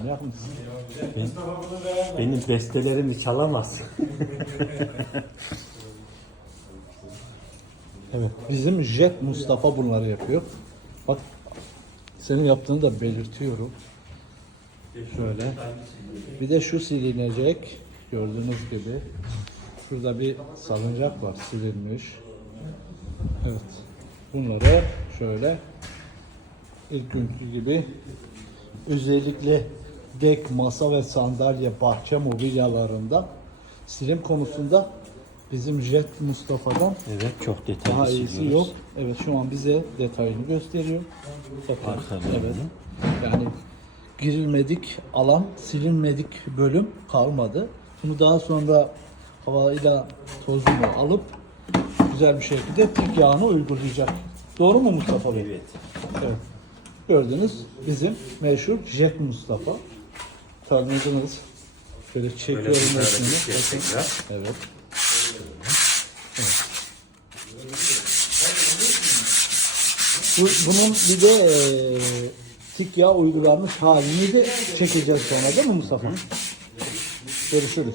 Manyak mısın? Benim bestelerimi çalamaz. Evet. Bizim Jet Mustafa bunları yapıyor. Bak senin yaptığını da belirtiyorum. Şöyle. Bir de şu silinecek. Gördüğünüz gibi. Şurada bir salıncak var silinmiş. Evet. Bunları şöyle ilk günkü gibi özellikle dek, masa ve sandalye, bahçe mobilyalarında silim konusunda bizim Jet Mustafa'dan Evet çok detaylı daha iyisi siliyoruz. yok. Evet şu an bize detayını gösteriyor. Bakın, Arkalarını. Evet. Yani girilmedik alan, silinmedik bölüm kalmadı. Bunu daha sonra havayla tozunu alıp güzel bir şekilde tek yağını uygulayacak. Doğru mu Mustafa Bey? Evet. Evet. Gördünüz bizim meşhur Jet Mustafa. Tanıdınız. Şöyle çekiyorum resmini. hareket Bakın. tekrar. Evet. Bu, bunun bir de eee tik yağ uygulanmış halini de çekeceğiz sonra değil mi Mustafa? Görüşürüz.